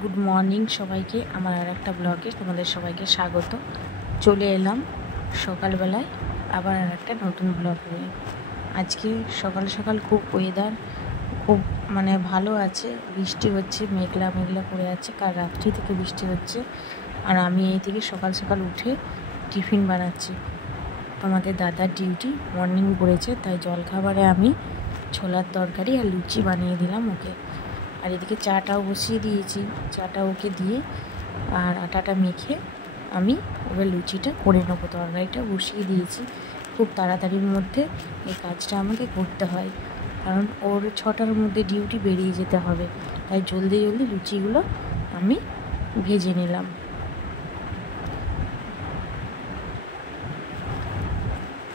Good morning সবাইকে। আমার আর একটা ব্লগে তোমাদের সবাইকে স্বাগত। চলে এলাম সকালবেলায় আবার আর একটা নতুন ব্লগ নিয়ে। আজকে সকাল সকাল খুব ওয়েদার খুব ভালো আছে, বৃষ্টি হচ্ছে, মেঘলা মেঘলা করে আছে, কাল রাত্রি থেকে বৃষ্টি হচ্ছে। আর আমি এই থেকে সকাল সকাল উঠে টিফিন বানাচ্ছি। তোমাদের দাদার ডিউটি মর্নিং পড়েছে, তাই জলখাবারে আমি ছোলার তরকারি আর লুচি বানিয়ে দিলাম ওকে। আর এদিকে চাটাও বসিয়ে দিয়েছি, চাটা ওকে দিয়ে আর আটাটা মেখে আমি এবার লুচিটা করে নেবো। তরকারিটা বসিয়ে দিয়েছি, খুব তাড়াতাড়ির মধ্যে এই কাজটা আমাকে করতে হয়, কারণ ওর 6টার মধ্যে ডিউটি বেরিয়ে যেতে হবে, তাই জলদি জলদি লুচিগুলো আমি ভেজে নিলাম।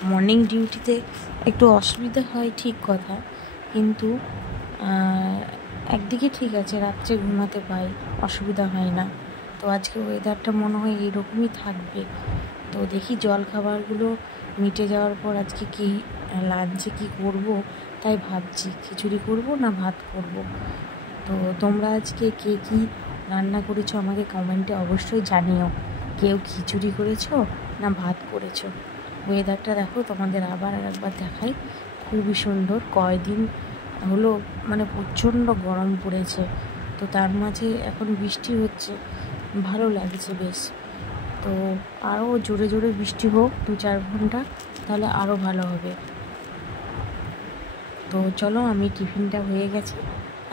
মর্নিং ডিউটিতে একটু অসুবিধা হয় ঠিক কথা, কিন্তু একদিকে ঠিক আছে, রাত্রে ঘুমাতে পাই, অসুবিধা হয় না। তো আজকে ওয়েদারটা মনে হয় এইরকমই থাকবে। তো দেখি জল খাবারগুলো মিটে যাওয়ার পর আজকে কি লাঞ্চে কি করব, তাই ভাবছি খিচুড়ি করব না ভাত করব। তো তোমরা আজকে কে কী রান্না করেছো আমাকে কমেন্টে অবশ্যই জানিও। কেউ খিচুড়ি করেছো না ভাত করেছো। ওয়েদারটা দেখো, তোমাদের আবার আর একবার দেখাই, খুবই সুন্দর। কয়দিন হলো প্রচণ্ড গরম পড়েছে, তো তার মাঝে এখন বৃষ্টি হচ্ছে, ভালো লাগছে বেশ। তো আরও জোরে জোরে বৃষ্টি হোক 2-4 ঘন্টা, তাহলে আরও ভালো হবে। তো চলো, আমি টিফিনটা হয়ে গেছে,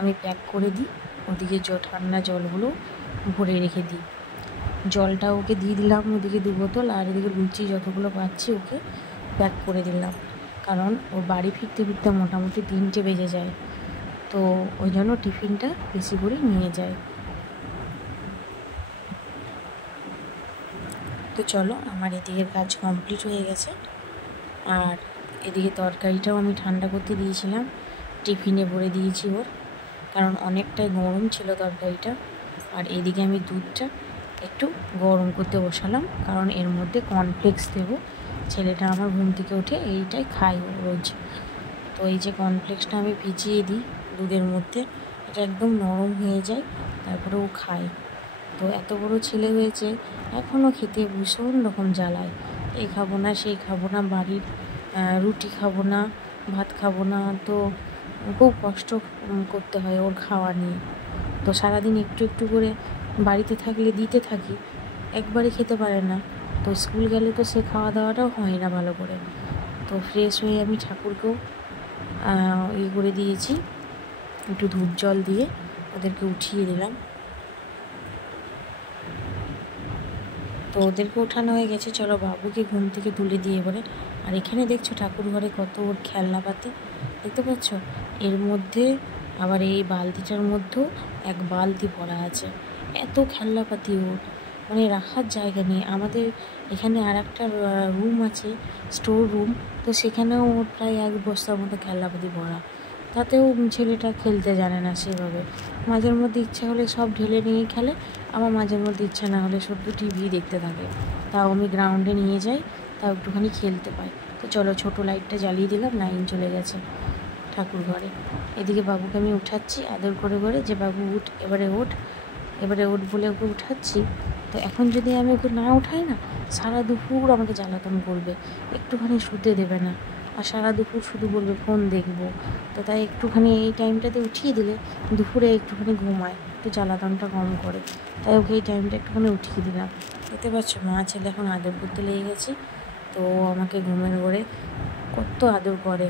আমি প্যাক করে দিই। ওদিকে ঠান্ডা জলগুলো ভরে রেখে দিই। জলটা ওকে দিয়ে দিলাম ওদিকে 2 বোতল, আর এদিকে লুচি যতগুলো পাচ্ছি ওকে প্যাক করে দিলাম, কারণ ও বাড়ি ফিরতে ফিরতে মোটামুটি 3টে বেজে যায়। তো ওই জন্য টিফিনটা বেশি করে নিয়ে যায়। তো চলো, আমার এদিকের কাজ কমপ্লিট হয়ে গেছে। আর এদিকে তরকারিটাও আমি ঠান্ডা করতে দিয়েছিলাম, টিফিনে ভরে দিয়েছি ওর, কারণ অনেকটাই গরম ছিল তরকারিটা। আর এদিকে আমি দুধটা একটু গরম করতে বসালাম, কারণ এর মধ্যে কর্নফ্লেক্স দেবো। ছেলেটা আমার ঘুম থেকে উঠে এইটাই খায় রোজ। তো এই যে কর্নফ্লেক্সটা আমি ভিজিয়ে দিই দুধের মধ্যে, এটা একদম নরম হয়ে যায়, তারপরে ও খায়। তো এত বড় ছেলে হয়েছে, এখনও খেতে ভীষণ রকম জ্বালায়। এই খাবো না, সেই খাবো না, বাড়ির রুটি খাবো না, ভাত খাবো না। তো খুব কষ্ট করতে হয় ওর খাওয়া নিয়ে। তো সারাদিন একটু একটু করে বাড়িতে থাকলে দিতে থাকি, একবারে খেতে পারে না। তো স্কুল গেলে তো সে খাওয়া দাওয়াটাও হয় না ভালো করে। তো ফ্রেশ হয়ে আমি ঠাকুরকেও করে দিয়েছি, একটু ধূপ জল দিয়ে ওদেরকে উঠিয়ে দিলাম। তো ওদেরকে ওঠানো হয়ে গেছে, চলো বাবুকে ঘুম থেকে তুলে দিয়ে বলে। আর এখানে দেখছো ঠাকুর ঘরে কত ওর খেলনাপাতি দেখতে পাচ্ছ, এর মধ্যে আবার এই বালতিটার মধ্যেও এক বালতি ভরা আছে। এত খেলনাপাতি ওর, রাখার জায়গা নেই। আমাদের এখানে আর একটা রুম আছে, স্টোর রুম, তো সেখানেও ওর প্রায় 1 বস্তার মতো খেলনাপাতি ভরা। তাতেও ছেলেটা খেলতে জানে না সেভাবে। মাঝের মধ্যে ইচ্ছা হলে সব ঢেলে নিয়ে খেলে, আবার মাঝের মধ্যে ইচ্ছা না হলে শুধু টিভি দেখতে থাকে। তাও আমি গ্রাউন্ডে নিয়ে যাই, তাও একটুখানি খেলতে পাই। তো চলো, ছোটো লাইটটা জ্বালিয়ে দিলাম, লাইন চলে গেছে ঠাকুর ঘরে। এদিকে বাবুকে আমি উঠাচ্ছি আদর করে করে, যে বাবু উঠ, এবারে ওঠ, এবারে ওঠ বলে ওকে উঠাচ্ছি। তো এখন যদি আমি ওকে না উঠাই না, সারা দুপুর আমাকে জ্বালাতন করবে, একটুখানি শুতে দেবে না, আর সারা দুপুর শুধু বলবে ফোন দেখবো। তো তাই একটুখানি এই টাইমটাতে উঠিয়ে দিলে দুপুরে একটুখানি ঘুমায়, একটু জ্বালাতনটা কম করে, তাই ওকে এই টাইমটা একটুখানি উঠিয়ে দিলাম। দেখতে পাচ্ছ, মা ছেলে এখন আদর করতে লেগে গেছে। তো আমাকে ঘুমের ঘরে কত আদর করে।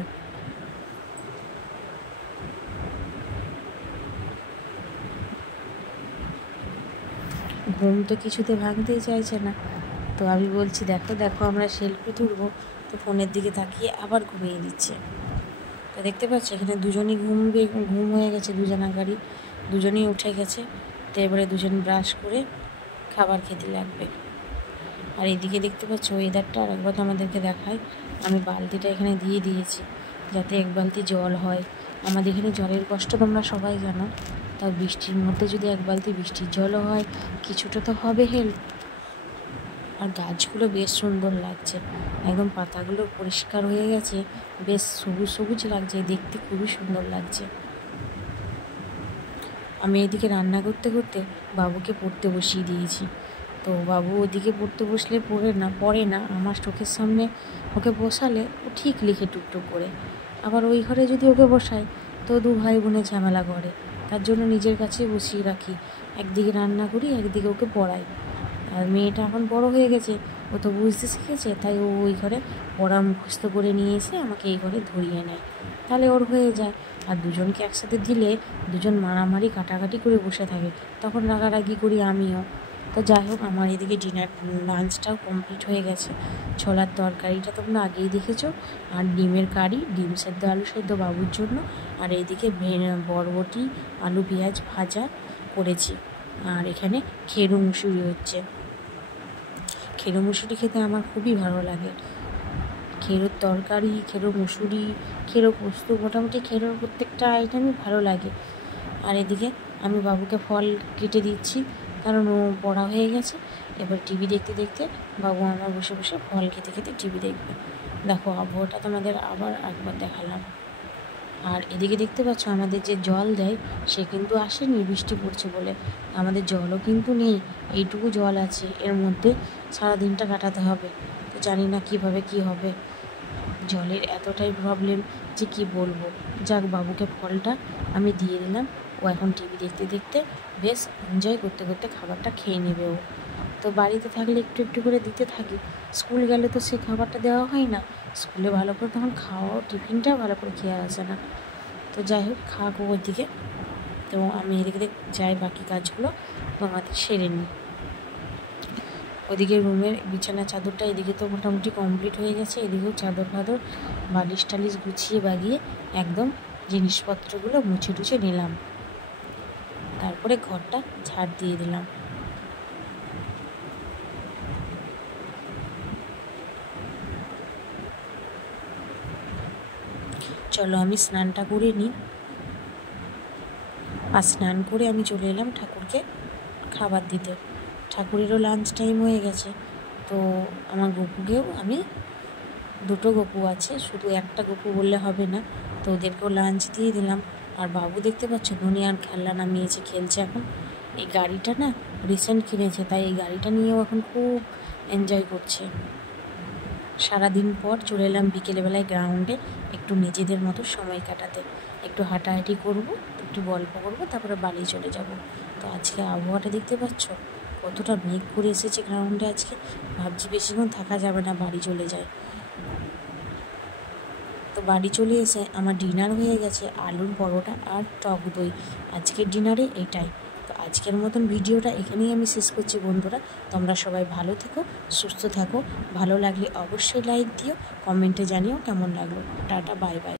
ঘুম তো কিছুতে ভাঙতেই চাইছে না। তো আমি বলছি দেখো দেখো আমরা সেলফি তুলবো, তো ফোনের দিকে তাকিয়ে আবার ঘুমিয়ে দিচ্ছে। তো দেখতে পাচ্ছ, এখানে দুজনই ঘুম হয়ে গেছে, দুজনাকারই দুজনেই উঠে গেছে। তো এবারে দুজন ব্রাশ করে খাবার খেতে লাগবে। আর এদিকে দেখতে পাচ্ছ ওয়েদারটা আর একবার আমাদেরকে দেখায়। আমি বালতিটা এখানে দিয়ে দিয়েছি, যাতে 1 বালতি জল হয়। আমাদের এখানে জলের কষ্ট তোমরা সবাই জানো, তাই বৃষ্টির মধ্যে যদি 1 বালতি বৃষ্টির জলও হয়, কিছুটা তো হবে হেল্প। আর গাছগুলো বেশ সুন্দর লাগছে, একদম পাতাগুলো পরিষ্কার হয়ে গেছে, বেশ সবুজ সবুজ লাগছে, দেখতে খুবই সুন্দর লাগছে। আমি এদিকে রান্না করতে করতে বাবুকে পড়তে বসিয়ে দিয়েছি। তো বাবু ওদিকে পড়তে বসলে পড়ে না, আমার চোখের সামনে ওকে বসালে ও ঠিক লিখে টুকটুক করে। আবার ওই ঘরে যদি ওকে বসাই তো দু ভাই বোনে ঝামেলা করে, তার জন্য নিজের কাছেই বসিয়ে রাখি। একদিকে রান্না করি, একদিকে ওকে পড়াই। আর মেয়েটা এখন বড় হয়ে গেছে, ও তো বুঝতে শিখেছে, তাই ও ওই ঘরে পড়া মুখস্থ করে নিয়ে এসে আমাকে এই ঘরে ধরিয়ে নেয়, তাহলে ওর হয়ে যায়। আর দুজনকে একসাথে দিলে দুজন মারামারি কাটাকাটি করে বসে থাকে, তখন রাগারাগি করি আমিও। তো যাই হোক, আমার এদিকে লাঞ্চটাও কমপ্লিট হয়ে গেছে। ছোলার তরকারিটা তোমরা আগেই দেখেছো, আর ডিমের কারি, ডিম সেদ্ধ আলু সেদ্ধ বাবুর জন্য, আর এইদিকে বরবটি আলু পেঁয়াজ ভাজা করেছি। আর এখানে খেরো মুসুরি হচ্ছে। খেরো মুসুরি খেতে আমার খুবই ভালো লাগে। খেরোর তরকারি, খেরো মুসুরি, খেরো পোস্ত, মোটামুটি খেরোর প্রত্যেকটা আইটেমই ভালো লাগে। আর এদিকে আমি বাবুকে ফল কেটে দিচ্ছি, কারণ ও বড়া হয়ে গেছে। এবার টিভি দেখতে দেখতে বাবু আমার বসে বসে ফল খেতে খেতে টিভি দেখবে। দেখো, আবহাওয়াটা তোমাদের আবার একবার দেখালাম। আর এদিকে দেখতে পাচ্ছ আমাদের যে জল দেয় সে কিন্তু আসেনি বৃষ্টি পড়ছে বলে, আমাদের জলও কিন্তু নেই। এইটুকু জল আছে, এর মধ্যে সারা দিনটা কাটাতে হবে। তো জানি না কিভাবে কি হবে, জলের এতটাই প্রবলেম যে কি বলবো। যাক, বাবুকে ফলটা আমি দিয়ে দিলাম, ও এখন টিভি দেখতে দেখতে বেশ এনজয় করতে করতে খাবারটা খেয়ে নেবে ও। তো বাড়িতে থাকলে একটু একটু করে দিতে থাকি, স্কুল গেলে তো সে খাবারটা দেওয়া হয় না। স্কুলে ভালো করে তখন টিফিনটা ভালো করে খেয়ে আসে না। তো যাই হোক, খাওয়াবো ওইদিকে। তো আমি এদিকে যাই বাকি কাজগুলো আমাদের সেরে নিই। ওদিকে রুমের বিছানা চাদরটা এদিকে তো মোটামুটি কমপ্লিট হয়ে গেছে। এদিকেও চাদর ফাদর বালিশ টালিশ গুছিয়ে বাগিয়ে একদম জিনিসপত্রগুলো মুছে টুছে নিলাম, তারপরে ঘরটা ঝাড় দিয়ে দিলাম। চলো আমি স্নানটা করে নিই। আর স্নান করে আমি চলে এলাম ঠাকুরকে খাবার দিতে। ঠাকুরেরও লাঞ্চ টাইম হয়ে গেছে। তো আমার গপুকেও আমি, দুটো গপু আছে, শুধু একটা গপু বললে হবে না, তো ওদেরকেও লাঞ্চ দিয়ে দিলাম। আর বাবু দেখতে পাচ্ছ দুনিয়ার খেলনা নামিয়েছে, খেলছে এখন। এই গাড়িটা না রিসেন্ট কিনেছে, তাই এই গাড়িটা নিয়েও এখন খুব এনজয় করছে। সারাদিন পর চলে এলাম বিকেলবেলায় গ্রাউন্ডে একটু নিজেদের মতো সময় কাটাতে। একটু হাঁটাহাঁটি করব, একটু গল্প করব, তারপরে বাড়ি চলে যাব। তো আজকে আবহাওয়াটা দেখতে পাচ্ছ কতটা মেঘ করে এসেছে গ্রাউন্ডে আজকে। ভাবছি বেশিক্ষণ থাকা যাবে না, বাড়ি চলে যায়। তো বাড়ি চলে এসে আমার ডিনার হয়ে গেছে আলুর পরোটা আর টক দই। আজকের ডিনারে এটাই। তো আজকের মতন ভিডিওটা এখানেই আমি শেষ করছি বন্ধুরা। তোমরা সবাই ভালো থেকো, সুস্থ থাকো। ভালো লাগলে অবশ্যই লাইক দিও, কমেন্টে জানিও কেমন লাগলো। Tata, bye bye.